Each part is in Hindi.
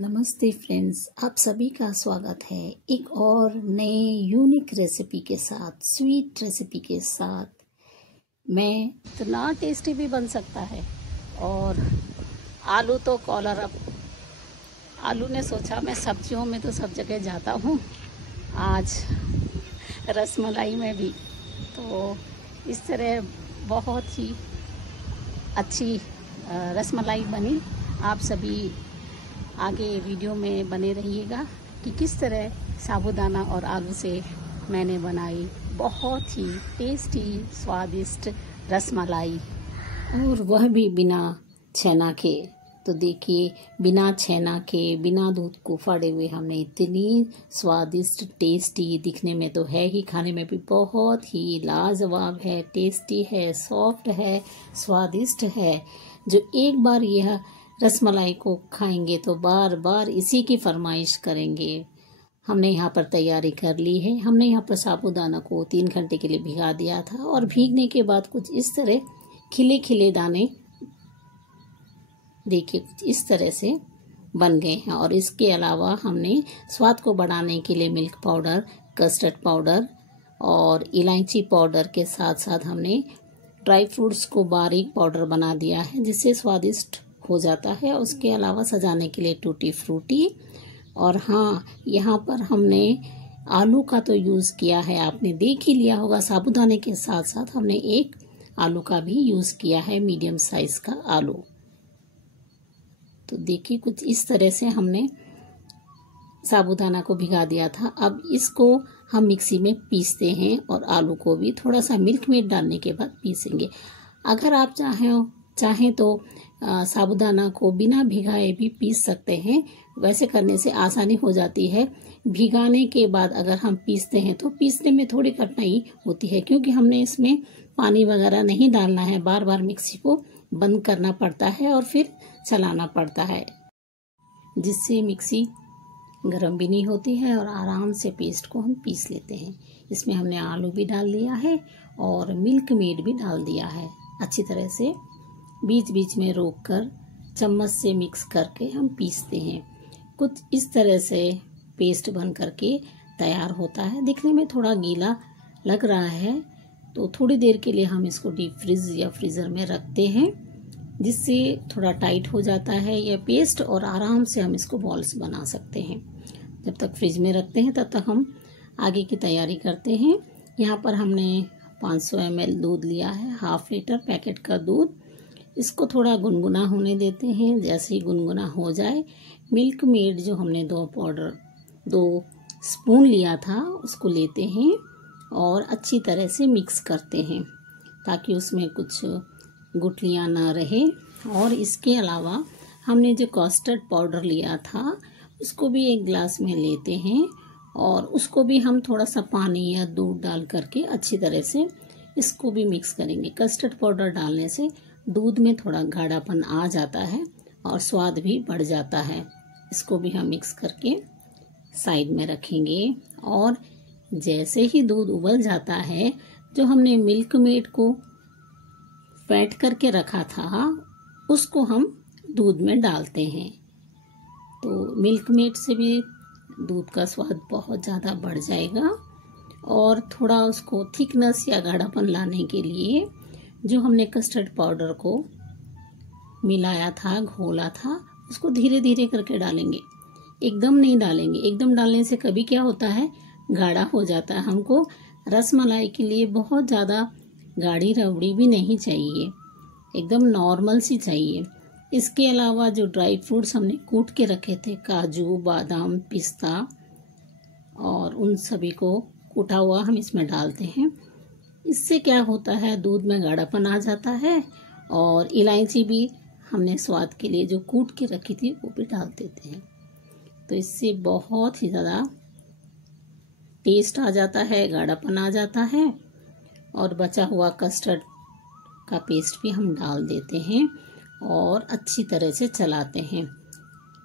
नमस्ते फ्रेंड्स, आप सभी का स्वागत है एक और नए यूनिक रेसिपी के साथ, स्वीट रेसिपी के साथ। मैं इतना टेस्टी भी बन सकता है। और आलू तो कॉलर अप। आलू ने सोचा मैं सब्जियों में तो सब जगह जाता हूँ, आज रसमलाई में भी। तो इस तरह बहुत ही अच्छी रसमलाई बनी। आप सभी आगे वीडियो में बने रहिएगा कि किस तरह साबूदाना और आलू से मैंने बनाई बहुत ही टेस्टी स्वादिष्ट रसमलाई, और वह भी बिना छेना के। तो देखिए, बिना छेना के, बिना दूध को फाड़े हुए हमने इतनी स्वादिष्ट, टेस्टी, दिखने में तो है ही, खाने में भी बहुत ही लाजवाब है, टेस्टी है, सॉफ्ट है, स्वादिष्ट है। जो एक बार यह रसमलाई को खाएंगे तो बार बार इसी की फरमाइश करेंगे। हमने यहाँ पर तैयारी कर ली है। हमने यहाँ पर साबूदाना को 3 घंटे के लिए भिगा दिया था, और भीगने के बाद कुछ इस तरह खिले खिले दाने देखिए कुछ इस तरह से बन गए हैं। और इसके अलावा हमने स्वाद को बढ़ाने के लिए मिल्क पाउडर, कस्टर्ड पाउडर और इलायची पाउडर के साथ साथ हमने ड्राई फ्रूट्स को बारीक पाउडर बना दिया है, जिससे स्वादिष्ट हो जाता है। उसके अलावा सजाने के लिए टूटी फ्रूटी। और हाँ, यहाँ पर हमने आलू का तो यूज़ किया है, आपने देख ही लिया होगा। साबूदाने के साथ साथ हमने एक आलू का भी यूज़ किया है, मीडियम साइज का आलू। तो देखिए कुछ इस तरह से हमने साबूदाना को भिगा दिया था। अब इसको हम मिक्सी में पीसते हैं, और आलू को भी थोड़ा सा मिल्क मेड डालने के बाद पीसेंगे। अगर आप चाहें तो साबूदाना को बिना भिगाए भी पीस सकते हैं। वैसे करने से आसानी हो जाती है। भिगाने के बाद अगर हम पीसते हैं तो पीसने में थोड़ी कठिनाई होती है, क्योंकि हमने इसमें पानी वगैरह नहीं डालना है। बार बार मिक्सी को बंद करना पड़ता है और फिर चलाना पड़ता है, जिससे मिक्सी गर्म भी नहीं होती है और आराम से पेस्ट को हम पीस लेते हैं। इसमें हमने आलू भी डाल दिया है और मिल्क मेड भी डाल दिया है। अच्छी तरह से बीच बीच में रोककर चम्मच से मिक्स करके हम पीसते हैं। कुछ इस तरह से पेस्ट बन करके तैयार होता है। दिखने में थोड़ा गीला लग रहा है, तो थोड़ी देर के लिए हम इसको डीप फ्रीज या फ्रीज़र में रखते हैं, जिससे थोड़ा टाइट हो जाता है यह पेस्ट, और आराम से हम इसको बॉल्स बना सकते हैं। जब तक फ्रिज में रखते हैं तब तक हम आगे की तैयारी करते हैं। यहाँ पर हमने 500 ml दूध लिया है, ½ लीटर पैकेट का दूध। इसको थोड़ा गुनगुना होने देते हैं। जैसे ही गुनगुना हो जाए, मिल्क मेड जो हमने 2 स्पून लिया था उसको लेते हैं और अच्छी तरह से मिक्स करते हैं, ताकि उसमें कुछ गुठलियाँ ना रहे। और इसके अलावा हमने जो कस्टर्ड पाउडर लिया था उसको भी 1 गिलास में लेते हैं, और उसको भी हम थोड़ा सा पानी या दूध डाल करके अच्छी तरह से इसको भी मिक्स करेंगे। कस्टर्ड पाउडर डालने से दूध में थोड़ा गाढ़ापन आ जाता है और स्वाद भी बढ़ जाता है। इसको भी हम मिक्स करके साइड में रखेंगे। और जैसे ही दूध उबल जाता है, जो हमने मिल्क मेड को फेंट करके रखा था उसको हम दूध में डालते हैं। तो मिल्क मेड से भी दूध का स्वाद बहुत ज़्यादा बढ़ जाएगा। और थोड़ा उसको थिकनेस या गाढ़ापन लाने के लिए जो हमने कस्टर्ड पाउडर को मिलाया था, घोला था, उसको धीरे धीरे करके डालेंगे, एकदम नहीं डालेंगे। एकदम डालने से कभी क्या होता है, गाढ़ा हो जाता है। हमको रसमलाई के लिए बहुत ज़्यादा गाढ़ी रबड़ी भी नहीं चाहिए, एकदम नॉर्मल सी चाहिए। इसके अलावा जो ड्राई फ्रूट्स हमने कूट के रखे थे, काजू, बादाम, पिस्ता, और उन सभी को कूटा हुआ हम इसमें डालते हैं। इससे क्या होता है, दूध में गाढ़ापन आ जाता है। और इलायची भी हमने स्वाद के लिए जो कूट के रखी थी वो भी डाल देते हैं। तो इससे बहुत ही ज़्यादा टेस्ट आ जाता है, गाढ़ापन आ जाता है। और बचा हुआ कस्टर्ड का पेस्ट भी हम डाल देते हैं और अच्छी तरह से चलाते हैं।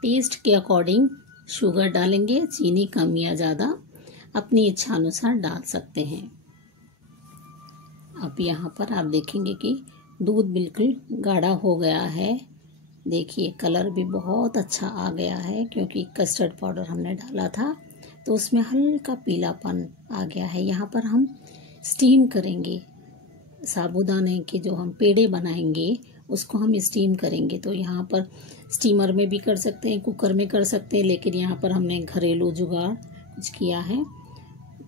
टेस्ट के अकॉर्डिंग शुगर डालेंगे, चीनी कम या ज़्यादा अपनी इच्छा अनुसार डाल सकते हैं। अब यहाँ पर आप देखेंगे कि दूध बिल्कुल गाढ़ा हो गया है, देखिए कलर भी बहुत अच्छा आ गया है, क्योंकि कस्टर्ड पाउडर हमने डाला था तो उसमें हल्का पीलापन आ गया है। यहाँ पर हम स्टीम करेंगे साबूदाने के, जो हम पेड़े बनाएंगे उसको हम स्टीम करेंगे। तो यहाँ पर स्टीमर में भी कर सकते हैं, कुकर में कर सकते हैं, लेकिन यहाँ पर हमने घरेलू जुगाड़ कुछ किया है।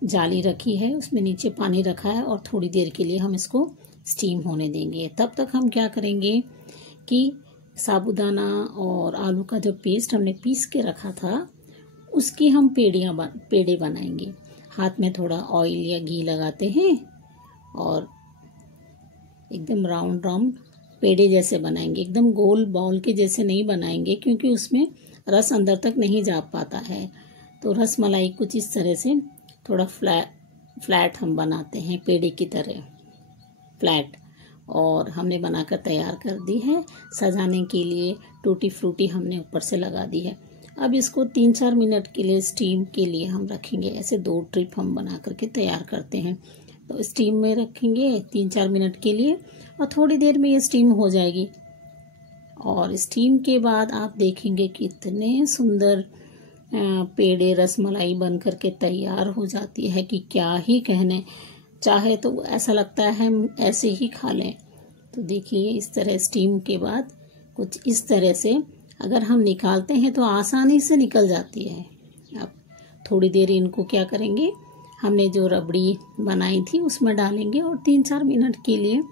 जाली रखी है, उसमें नीचे पानी रखा है और थोड़ी देर के लिए हम इसको स्टीम होने देंगे। तब तक हम क्या करेंगे कि साबूदाना और आलू का जो पेस्ट हमने पीस के रखा था उसकी हम पेड़े बनाएंगे। हाथ में थोड़ा ऑयल या घी लगाते हैं और एकदम राउंड राउंड पेड़े जैसे बनाएंगे। एकदम गोल बॉल के जैसे नहीं बनाएंगे, क्योंकि उसमें रस अंदर तक नहीं जा पाता है। तो रस मलाई कुछ इस तरह से थोड़ा फ्लैट हम बनाते हैं, पेड़े की तरह फ्लैट। और हमने बनाकर तैयार कर दी है। सजाने के लिए टूटी फ्रूटी हमने ऊपर से लगा दी है। अब इसको 3-4 मिनट के लिए स्टीम के लिए हम रखेंगे। ऐसे 2 ट्रिप हम बना करके तैयार करते हैं। तो स्टीम में रखेंगे 3-4 मिनट के लिए और थोड़ी देर में ये स्टीम हो जाएगी। और स्टीम के बाद आप देखेंगे कि इतने सुंदर पेड़े रसमलाई बन करके तैयार हो जाती है कि क्या ही कहने। चाहे तो ऐसा लगता है हम ऐसे ही खा लें। तो देखिए इस तरह स्टीम के बाद कुछ इस तरह से अगर हम निकालते हैं तो आसानी से निकल जाती है। अब थोड़ी देर इनको क्या करेंगे, हमने जो रबड़ी बनाई थी उसमें डालेंगे और 3-4 मिनट के लिए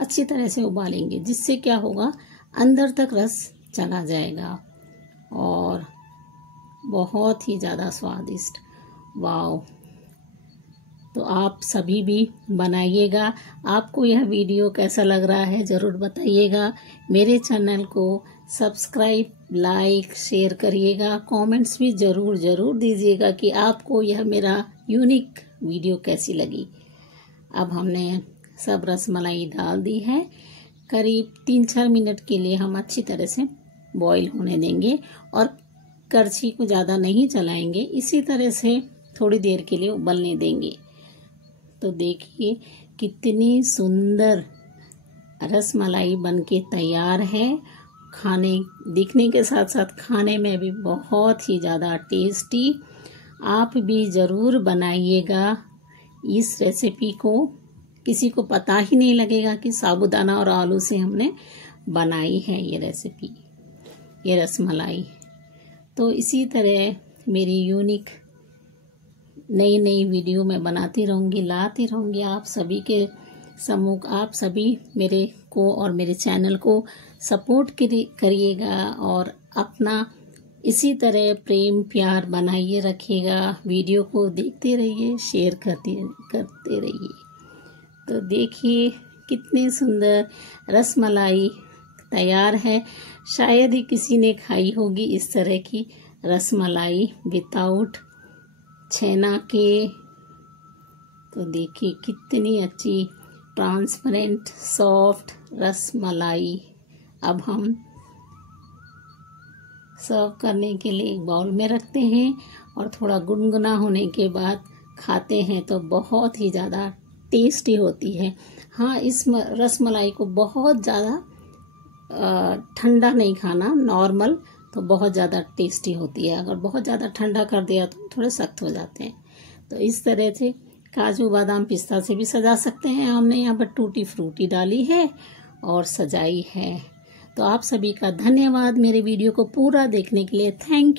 अच्छी तरह से उबालेंगे, जिससे क्या होगा अंदर तक रस चला जाएगा और बहुत ही ज़्यादा स्वादिष्ट। वाव! तो आप सभी भी बनाइएगा। आपको यह वीडियो कैसा लग रहा है ज़रूर बताइएगा। मेरे चैनल को सब्सक्राइब, लाइक, शेयर करिएगा। कमेंट्स भी ज़रूर दीजिएगा कि आपको यह मेरा यूनिक वीडियो कैसी लगी। अब हमने सब रसमलाई डाल दी है। करीब 3-4 मिनट के लिए हम अच्छी तरह से बॉईल होने देंगे और करछी को ज़्यादा नहीं चलाएंगे। इसी तरह से थोड़ी देर के लिए उबलने देंगे। तो देखिए कितनी सुंदर रसमलाई बनके तैयार है। खाने दिखने के साथ साथ खाने में भी बहुत ही ज़्यादा टेस्टी। आप भी ज़रूर बनाइएगा इस रेसिपी को। किसी को पता ही नहीं लगेगा कि साबूदाना और आलू से हमने बनाई है ये रेसिपी, ये रसमलाई। तो इसी तरह मेरी यूनिक नई वीडियो मैं बनाती रहूँगी, लाती रहूँगी आप सभी के सम्मुख। आप सभी मेरे को और मेरे चैनल को सपोर्ट करिएगा और अपना इसी तरह प्रेम प्यार बनाइए रखिएगा। वीडियो को देखते रहिए, शेयर करते रहिए। तो देखिए कितने सुंदर रसमलाई तैयार है। शायद ही किसी ने खाई होगी इस तरह की रसमलाई विदाउट छेना के। तो देखिए कितनी अच्छी ट्रांसपेरेंट सॉफ्ट रसमलाई। अब हम सर्व करने के लिए एक बाउल में रखते हैं और थोड़ा गुनगुना होने के बाद खाते हैं तो बहुत ही ज़्यादा टेस्टी होती है। हाँ, इस रसमलाई को बहुत ज़्यादा ठंडा नहीं खाना, नॉर्मल तो बहुत ज़्यादा टेस्टी होती है। अगर बहुत ज़्यादा ठंडा कर दिया तो थोड़े सख्त हो जाते हैं। तो इस तरह से काजू बादाम पिस्ता से भी सजा सकते हैं। हमने यहाँ पर टूटी फ्रूटी डाली है और सजाई है। तो आप सभी का धन्यवाद मेरे वीडियो को पूरा देखने के लिए। Thank you.